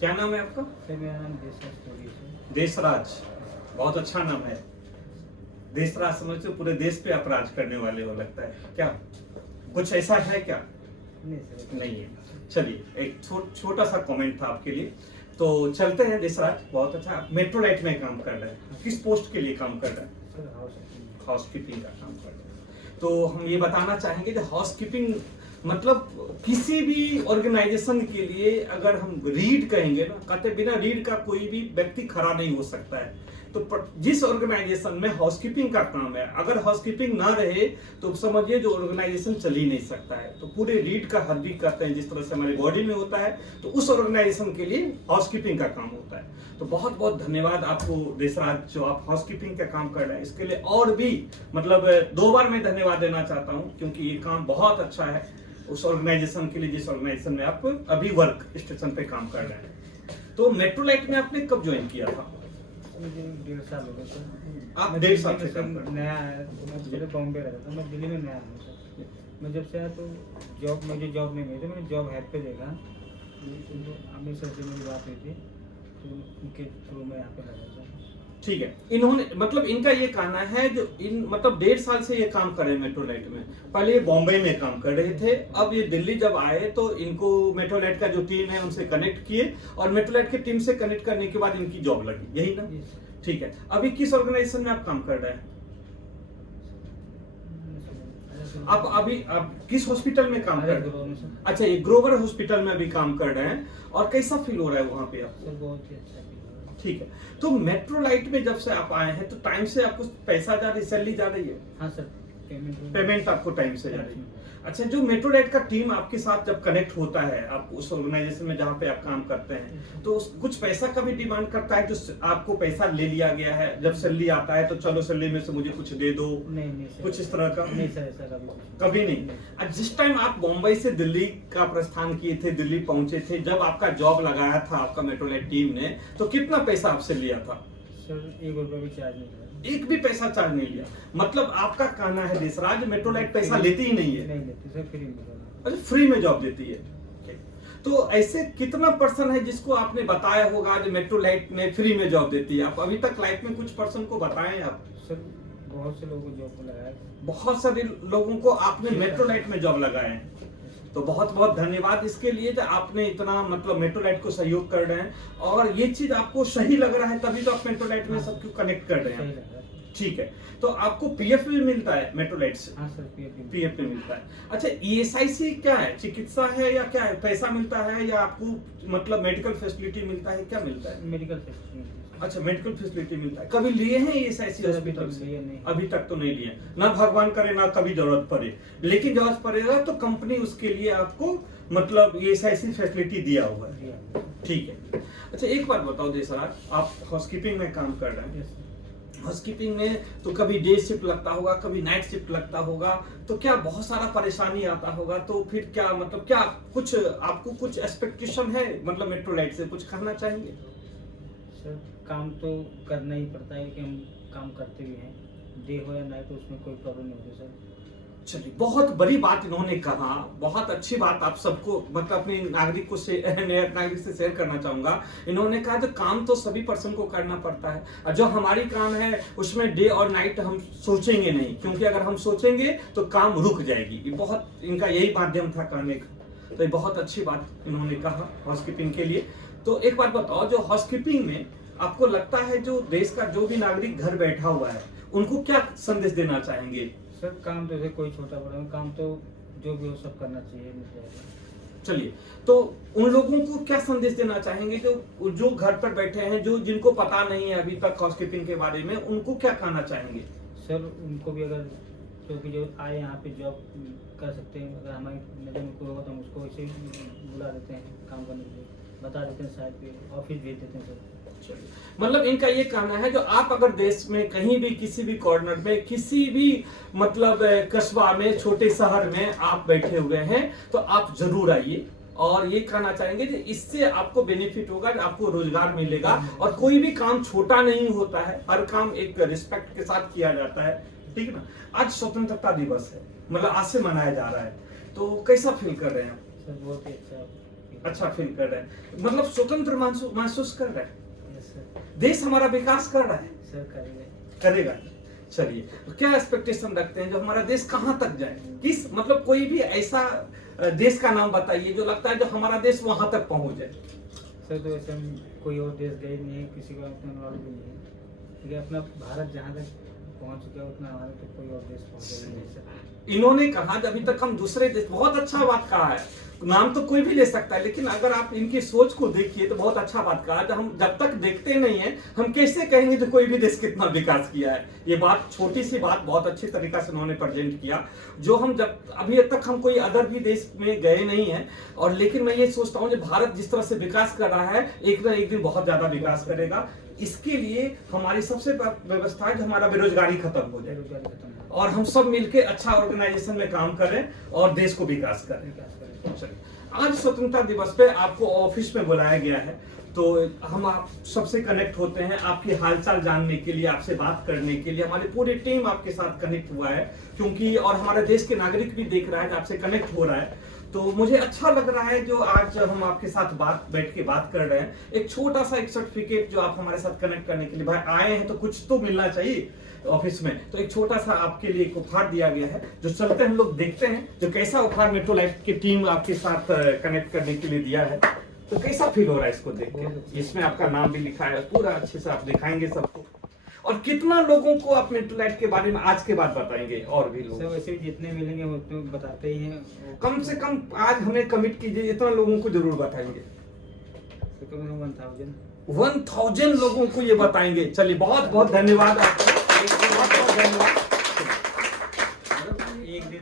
क्या नाम है आपका? सर मेरा नाम देशराज कोहली है सर। देशराज, बहुत अच्छा नाम है। देशराज समझते हो, पूरे देश पे आप राज करने वाले हो लगता है क्या? कुछ ऐसा है क्या? नहीं सर। नहीं है। चलिए, एक छोटा सा कमेंट था आपके लिए। तो चलते हैं देशराज, बहुत अच्छा। आप मेट्रोलाइट में काम कर रहे हैं, किस पोस्ट के लिए काम कर रहे हैं? सर हाउसकीपिंग का काम कर रहे हैं। तो हम ये बताना चाहेंगे कि हाउसकीपिंग मतलब किसी भी ऑर्गेनाइजेशन के लिए अगर हम रीड कहेंगे ना, कहते बिना रीड का कोई भी व्यक्ति खड़ा नहीं हो सकता है। तो जिस ऑर्गेनाइजेशन में हाउसकीपिंग का काम है, अगर हाउसकीपिंग ना रहे तो समझिए जो ऑर्गेनाइजेशन चल ही नहीं सकता है। तो पूरे रीड का हड्डी कहते हैं, जिस तरह से हमारे बॉडी में होता है, तो उस ऑर्गेनाइजेशन के लिए हाउसकीपिंग का काम होता है। तो बहुत बहुत धन्यवाद आपको देशराज, जो आप हाउसकीपिंग का काम कर रहे हैं इसके लिए। और भी मतलब 2 बार मैं धन्यवाद देना चाहता हूँ, क्योंकि ये काम बहुत अच्छा है उस ऑर्गेनाइजेशन के लिए जिस ऑर्गेनाइजेशन में आप अभी वर्क स्टेशन पे काम कर रहे हैं। तो मेट्रोलाइट में आपने कब ज्वाइन किया था? मुझे 1.5 साल हो गए सर। आप मैं 1.5 साल दिल्ली से में काम कर रहे हैं? नया आया, तो मैं पहले बॉम्बे रहता था, मैं दिल्ली में नया हूँ सर। मैं जब से आया तो मुझे जॉब नहीं मिली, तो मैंने जॉब हैप पे देखा। तो अमित सर से मेरी बात हुई थी, तो उनके थ्रू मैं यहाँ पे लगा सर। ठीक है। इन्होंने मतलब इनका ये कहना है जो इन मतलब 1.5 साल से ये काम कर रहे हैं मेट्रोलाइट में। पहले ये बॉम्बे में काम कर रहे थे, अब ये दिल्ली जब आए तो इनको मेट्रोलाइट का जो टीम है उनसे कनेक्ट किए, और मेट्रोलाइट की टीम से कनेक्ट करने के बाद इनकी जॉब लगी, यही ना? ठीक है। अभी किस ऑर्गेनाइजेशन में आप काम कर रहे हैं? आप किस हॉस्पिटल में काम कर रहे हैं? अच्छा, ये ग्रोवर हॉस्पिटल में अभी काम कर रहे हैं। और कैसा फील हो रहा है वहाँ पे आपको? सर बहुत ही अच्छा फील हो रहा है। ठीक है। तो मेट्रोलाइट में जब से आप आए हैं तो टाइम से आपको पैसा जा रही, सैलरी जा रही है? हाँ सर, पेमेंट आपको टाइम से जा रही है। अच्छा, जो मेट्रोलाइट का टीम आपके साथ जब कनेक्ट होता है, आप उस ऑर्गेनाइजेशन में जहाँ पे आप काम करते हैं, तो कुछ पैसा का भी डिमांड करता है? जो आपको पैसा ले लिया गया है, जब सैलरी आता है तो चलो सैलरी में से मुझे कुछ दे दो, नहीं सर, कुछ इस तरह का? नहीं सर, ऐसा कभी नहीं। आज जिस टाइम आप बॉम्बे से दिल्ली का प्रस्थान किए थे, दिल्ली पहुंचे थे, जब आपका जॉब लगाया था आपका मेट्रोलाइट टीम ने, तो कितना पैसा आपसे लिया था? सर 1 रुपया भी चार्ज नहीं किया। एक भी पैसा चार्ज नहीं लिया? मतलब आपका कहना है देशराज मेट्रोलाइट पैसा लेती ही नहीं है? नहीं लेती सर, फ्री में। अच्छा, फ्री में जॉब देती है। तो ऐसे कितना पर्सन है जिसको आपने बताया होगा जो मेट्रोलाइट में फ्री में जॉब देती है? आप अभी तक लाइफ में कुछ पर्सन को बताएं आप? सर बहुत से लोगों को जॉब को लगाया। बहुत सारे लोगों को आपने मेट्रोलाइट में जॉब लगाए हैं। तो बहुत बहुत धन्यवाद इसके लिए कि आपने इतना मतलब मेट्रोलाइट को सहयोग कर रहे हैं, और ये चीज आपको सही लग रहा है तभी तो आप मेट्रोलाइट में सबको कनेक्ट कर रहे हैं। ठीक है। तो आपको पीएफ भी मिलता है मेट्रोलाइट से? हाँ सर, पीएफ भी मिलता है। अच्छा, ईएसआईसी क्या है? चिकित्सा है या क्या है? पैसा मिलता है या आपको मतलब मेडिकल फैसिलिटी मिलता है, क्या मिलता है? Medical facility. अच्छा, मेडिकल फैसिलिटी मिलता है। कभी लिए हैं ईएसआईसी हॉस्पिटल से? अभी तक तो नहीं लिए ना, भगवान करे ना कभी जरूरत पड़े, लेकिन जरूरत पड़ेगा तो कंपनी उसके लिए आपको मतलब ईएसआईसी फैसिलिटी दिया हुआ है। ठीक है। अच्छा, एक बात बताओ देशराज, आप हाउसकीपिंग में काम कर रहे हैं, हाउसकीपिंग में तो कभी डे शिफ्ट लगता होगा, कभी नाइट शिफ्ट लगता होगा, तो क्या बहुत सारा परेशानी आता होगा? तो फिर क्या मतलब क्या कुछ आपको कुछ एक्सपेक्टेशन है मतलब मेट्रोलाइट से, कुछ करना चाहेंगे? सर काम तो करना ही पड़ता है, कि हम काम करते भी हैं, डे हो या नाइट, उसमें कोई प्रॉब्लम नहीं होती सर। चलिए, बहुत बड़ी बात इन्होंने कहा, बहुत अच्छी बात आप सबको मतलब अपने नागरिक को नागरिक से शेयर करना चाहूंगा। इन्होंने कहा जो काम तो सभी पर्सन को करना पड़ता है, और जो हमारी काम है उसमें डे और नाइट हम सोचेंगे नहीं, क्योंकि अगर हम सोचेंगे तो काम रुक जाएगी। ये बहुत इनका यही माध्यम था कहने का। तो ये बहुत अच्छी बात इन्होंने कहा हाउसकीपिंग के लिए। तो एक बात बताओ, जो हाउसकीपिंग में आपको लगता है जो देश का जो भी नागरिक घर बैठा हुआ है उनको क्या संदेश देना चाहेंगे? सर काम तो जैसे कोई छोटा बड़ा काम तो जो भी हो सब करना चाहिए, मिल जाएगा। चलिए, तो उन लोगों को क्या संदेश देना चाहेंगे जो घर पर बैठे हैं, जो जिनको पता नहीं है अभी तक हाउसकीपिंग के बारे में, उनको क्या कहना चाहेंगे? सर उनको भी अगर जो आए यहाँ पे जॉब कर सकते हैं, अगर हमारी नज़र में कोई होगा तो हम उसको वैसे ही बुला देते हैं काम करने के लिए, बता देते हैं, साइड पे ऑफिस भेज देते हैं सर। मतलब इनका ये कहना है जो आप अगर देश में कहीं भी किसी भी कॉर्नर में किसी भी मतलब कस्बा में छोटे शहर में आप बैठे हुए हैं तो आप जरूर आइए, और ये कहना चाहेंगे कि इससे आपको बेनिफिट होगा, आपको रोजगार मिलेगा, और कोई भी काम छोटा नहीं होता है, हर काम एक रिस्पेक्ट के साथ किया जाता है। ठीक है ना? आज स्वतंत्रता दिवस है, मतलब आज से मनाया जा रहा है, तो कैसा फील कर रहे हैं आप? सर बहुत ही अच्छा अच्छा फील कर रहे हैं, मतलब स्वतंत्र महसूस कर रहे हैं। Yes sir. देश हमारा विकास कर रहा है, सर करेंगे। करेगा। चलिए, तो क्या एक्सपेक्टेशन रखते हैं जो हमारा देश कहाँ तक जाए, किस मतलब कोई भी ऐसा देश का नाम बताइए जो लगता है जो हमारा देश वहां तक पहुंच जाए। सर तो ऐसे हम कोई और देश गए नहीं है, किसी को अपना नॉलेज भी नहीं है, लेकिन अपना भारत जहाँ तक पहुँच चुका है उतना हमारे तक कोई और देश पहुँचा नहीं है सर। इन्होंने कहा अभी तक हम दूसरे देश, बहुत अच्छा बात कहा है, नाम तो कोई भी ले सकता है, लेकिन अगर आप इनकी सोच को देखिए तो बहुत अच्छा बात कहा। जब तक देखते नहीं है हम कैसे कहेंगे जो कोई भी देश कितना विकास किया है। ये बात, छोटी सी बात, बहुत अच्छी तरीका से उन्होंने प्रेजेंट किया। जो हम जब अभी तक हम कोई अदर भी देश में गए नहीं है, और लेकिन मैं ये सोचता हूँ जो भारत जिस तरह से विकास कर रहा है एक ना एक दिन बहुत ज्यादा विकास करेगा। इसके लिए हमारी सबसे व्यवस्था है कि हमारा बेरोजगारी खत्म हो जाए बेरोजगारी खत्म हो, और हम सब मिलके अच्छा ऑर्गेनाइजेशन में काम करें और देश को विकास करें। विकास करें। चलिए, आज स्वतंत्रता दिवस पे आपको ऑफिस में बुलाया गया है, तो हम आप सबसे कनेक्ट होते हैं आपकी हालचाल जानने के लिए, आपसे बात करने के लिए। हमारी पूरी टीम आपके साथ कनेक्ट हुआ है, क्योंकि और हमारे देश के नागरिक भी देख रहा है, आपसे कनेक्ट हो रहा है। तो मुझे अच्छा लग रहा है जो आज हम आपके साथ बैठ के बात कर रहे हैं। एक छोटा सा एक सर्टिफिकेट जो आप हमारे साथ कनेक्ट करने के लिए भाई आए हैं, तो कुछ तो मिलना चाहिए ऑफिस में, तो एक छोटा सा आपके लिए एक उपहार दिया गया है, जो चलते हम लोग देखते हैं जो कैसा उपहार मेट्रो लाइफ की टीम आपके साथ कनेक्ट करने के लिए दिया है। तो कैसा फील हो रहा है इसको देख के? इसमें आपका नाम भी लिखा है, पूरा अच्छे से आप दिखाएंगे सबको। और कितना लोगों को आप मेट्रो लाइफ के बारे में आज के बाद बताएंगे? और भी लोग सर वैसे भी जितने मिलेंगे वो उतने बताते ही हैं। कम से कम आज हमें कमिट कीजिए, इतना लोगों को जरूर बताएंगे। तो कम से कम 1000 लोगों को ये बताएंगे। चलिए, बहुत बहुत धन्यवाद आपको, बहुत बहुत धन्यवाद।